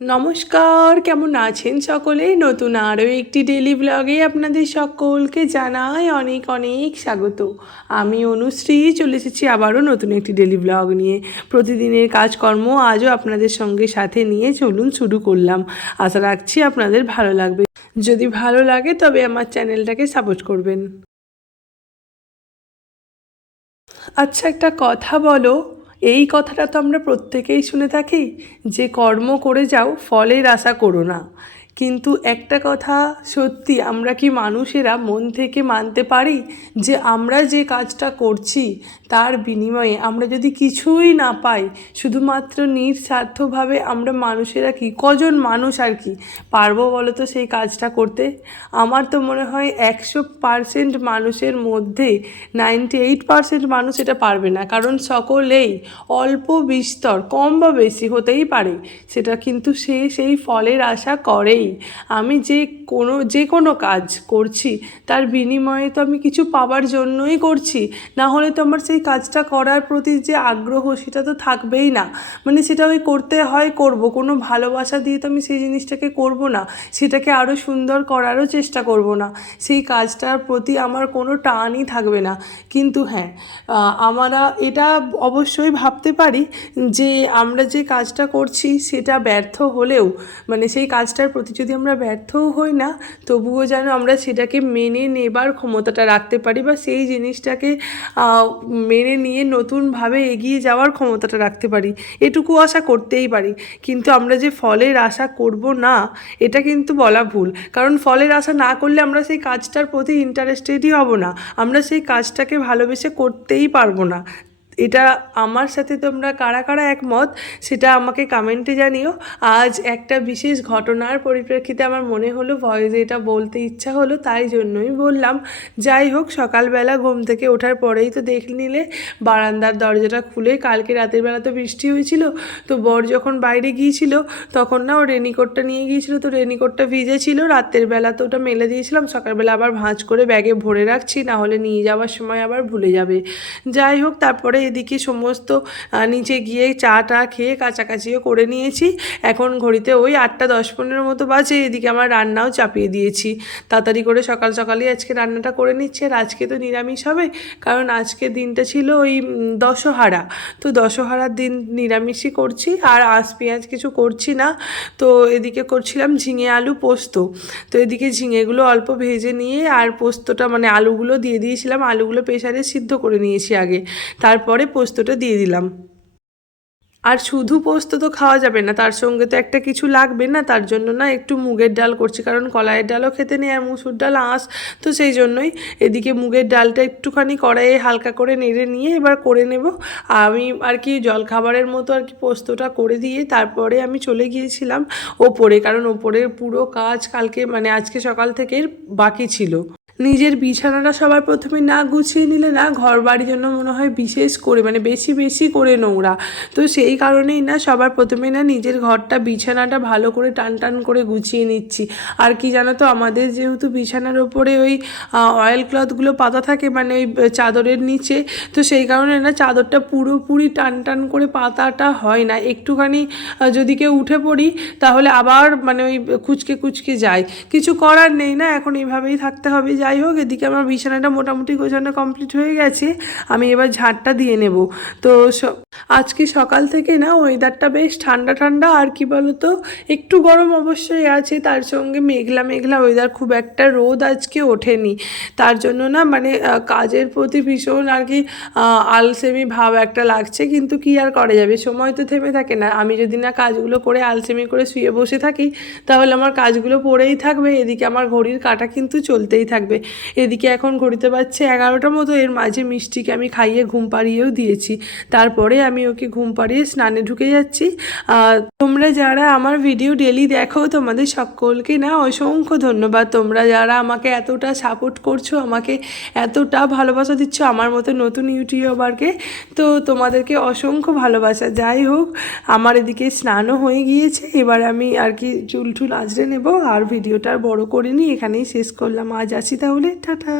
নমস্কার, কেমন আছেন সকলে? নতুন আরও একটি ডেলি ব্লগে আপনাদের সকলকে জানাই অনেক অনেক স্বাগত। আমি অনুশ্রী চলে এসেছি আবারও নতুন একটি ডেলি ব্লগ নিয়ে। প্রতিদিনের কাজকর্ম আজও আপনাদের সঙ্গে সাথে নিয়ে চলুন শুরু করলাম। আশা রাখছি আপনাদের ভালো লাগবে। যদি ভালো লাগে তবে আমার চ্যানেলটাকে সাপোর্ট করবেন। আচ্ছা, একটা কথা বলো, এই কথাটা তো আমরা প্রত্যেকেই শুনে থাকি যে কর্ম করে যাও, ফলের আশা করো না। কিন্তু একটা কথা সত্যি, আমরা কি মানুষেরা মন থেকে মানতে পারি যে আমরা যে কাজটা করছি তার বিনিময়ে আমরা যদি কিছুই না পাই, শুধুমাত্র নিঃস্বার্থভাবে আমরা মানুষেরা কি কজন মানুষ আর কি পারবো বলো তো সেই কাজটা করতে? আমার তো মনে হয় 100% মানুষের মধ্যে 98% মানুষ এটা পারবে না, কারণ সকলেই অল্প বিস্তর কম বা বেশি হতেই পারে, সেটা কিন্তু সে সেই ফলের আশা করেই। আমি যে কোনো কাজ করছি তার বিনিময়ে তো আমি কিছু পাওয়ার জন্যই করছি, না হলে তো আমার সেই কাজটা করার প্রতি যে আগ্রহ সেটা তো থাকবেই না। মানে সেটা ওই করতে হয় করব, কোনো ভালোবাসা দিয়ে তো আমি সেই জিনিসটাকে করব না, সেটাকে আরও সুন্দর করারও চেষ্টা করব না, সেই কাজটার প্রতি আমার কোনো টানই থাকবে না। কিন্তু হ্যাঁ, আমরা এটা অবশ্যই ভাবতে পারি যে আমরা যে কাজটা করছি সেটা ব্যর্থ হলেও, মানে সেই কাজটার প্রতি যদি আমরা ব্যর্থও হই না, তবুও যেন আমরা সেটাকে মেনে নেবার ক্ষমতাটা রাখতে পারি, বা সেই জিনিসটাকে মেনে নিয়ে নতুনভাবে এগিয়ে যাওয়ার ক্ষমতাটা রাখতে পারি, এটুকু আশা করতেই পারি। কিন্তু আমরা যে ফলের আশা করব না, এটা কিন্তু বলা ভুল, কারণ ফলের আশা না করলে আমরা সেই কাজটার প্রতি ইন্টারেস্টেডই হব না, আমরা সেই কাজটাকে ভালোবেসে করতেই পারবো না। এটা আমার সাথে তোমরা কারা কারা একমত সেটা আমাকে কমেন্টে জানিও। আজ একটা বিশেষ ঘটনার পরিপ্রেক্ষিতে আমার মনে হলো ভয়েসে এটা বলতে ইচ্ছা হলো, তাই জন্যই বললাম। যাই হোক, সকালবেলা ঘুম থেকে ওঠার পরেই তো দেখে নিলে বারান্দার দরজাটা খুলে, কালকে রাতের বেলা তো বৃষ্টি হয়েছিল, তো বর যখন বাইরে গিয়েছিল তখন না ও রেনিকোটটা নিয়ে গিয়েছিল, তো রেনিকোটটা ভিজে ছিল, রাতের বেলা তো ওটা মেলে দিয়েছিলাম, সকালবেলা আবার ভাঁজ করে ব্যাগে ভরে রাখছি, না হলে নিয়ে যাওয়ার সময় আবার ভুলে যাবে। যাই হোক, তারপরে এদিকে সমস্ত নিচে গিয়ে চা টা খেয়ে কাছাকাছিও করে নিয়েছি। এখন ঘড়িতে ওই 8:10-15 মতো বাজে। এদিকে আমার রান্নাও চাপিয়ে দিয়েছি, তাড়াতাড়ি করে সকাল সকালই আজকে রান্নাটা করে নিচ্ছে। আর আজকে তো নিরামিষ হবে, কারণ আজকে দিনটা ছিল ওই দশহারা, তো দশহারার দিন নিরামিষই করছি, আর আঁশ পেঁয়াজ কিছু করছি না। তো এদিকে করছিলাম ঝিঙে আলু পোস্ত। তো এদিকে ঝিঙেগুলো অল্প ভেজে নিয়ে আর পোস্তটা মানে আলুগুলো দিয়ে দিয়েছিলাম, আলুগুলো প্রেসারে সিদ্ধ করে নিয়েছি আগে, তারপরে পোস্তটা দিয়ে দিলাম। আর শুধু পোস্ত তো খাওয়া যাবে না, তার সঙ্গে তো একটা কিছু লাগবে না, তার জন্য না একটু মুগের ডাল করছি, কারণ কলাইয়ের ডালও খেতে নেই আর মুসুর ডাল আঁশ, তো সেই জন্যই এদিকে মুগের ডালটা একটুখানি কড়াইয়ে হালকা করে নেড়ে নিয়ে এবার করে নেব। আমি আর কি জলখাবারের মতো আর কি পোস্তটা করে দিয়ে তারপরে আমি চলে গিয়েছিলাম ওপরে, কারণ ওপরের পুরো কাজ কালকে মানে আজকে সকাল থেকে বাকি ছিল। নিজের বিছানাটা সবার প্রথমে না গুছিয়ে নিলে না ঘর বাড়ির জন্য মনে হয় বিশেষ করে মানে বেশি বেশি করে নোংরা, তো সেই কারণেই না সবার প্রথমে না নিজের ঘরটা বিছানাটা ভালো করে টান টান করে গুছিয়ে নিচ্ছি। আর কি জানো তো, আমাদের যেহেতু বিছানার ওপরে ওই অয়েল ক্লথগুলো পাতা থাকে মানে ওই চাদরের নিচে, তো সেই কারণে না চাদরটা পুরোপুরি টান টান করে পাতাটা হয় না, একটুখানি যদি কেউ উঠে পড়ি তাহলে আবার মানে ওই কুচকে কুচকে যায়, কিছু করার নেই না, এখন এইভাবেই থাকতে হবে। যাই হোক, এদিকে আমার বিছানাটা মোটামুটি গোছানো কমপ্লিট হয়ে গেছে, আমি এবার ঝাঁটটা দিয়ে নেব। তো আজকে সকাল থেকে না ওয়েদারটা বেশ ঠান্ডা ঠান্ডা, আর কি বলতো একটু গরম অবশ্যই আছে, তার সঙ্গে মেঘলা মেঘলা ওয়েদার, খুব একটা রোদ আজকে ওঠেনি, তার জন্য না মানে কাজের প্রতি ভীষণ আর কি আলসেমি ভাব একটা লাগছে, কিন্তু কি আর করা যাবে, সময় তো থেমে থাকে না। আমি যদি না কাজগুলো করে আলসেমি করে শুয়ে বসে থাকি তাহলে আমার কাজগুলো পড়েই থাকবে, এদিকে আমার ঘড়ির কাঁটা কিন্তু চলতেই থাকবে। এদিকে এখন ঘড়িতে বাজছে 11টার মতো, এর মাঝে মিষ্টিকে আমি খাইয়ে ঘুম পাড়িয়েও দিয়েছি, তারপরে আমি ওকে ঘুম পাড়িয়ে স্নানে ঢুকে যাচ্ছি। তোমরা যারা আমার ভিডিও ডেলি দেখো তোমাদের সকলকে না অসংখ্য ধন্যবাদ, তোমরা যারা আমাকে এতটা সাপোর্ট করছো, আমাকে এতটা ভালোবাসা দিচ্ছ আমার মতো নতুন ইউটিউবারকে, তো তোমাদেরকে অসংখ্য ভালোবাসা। যাই হোক, আমার এদিকে স্নানও হয়ে গিয়েছে, এবার আমি আর কি চুল টুল আঁচড়ে নেব, আর ভিডিওটা আর বড় করিনি, এখানেই শেষ করলাম। আজ আসি তাহলে, টাটা।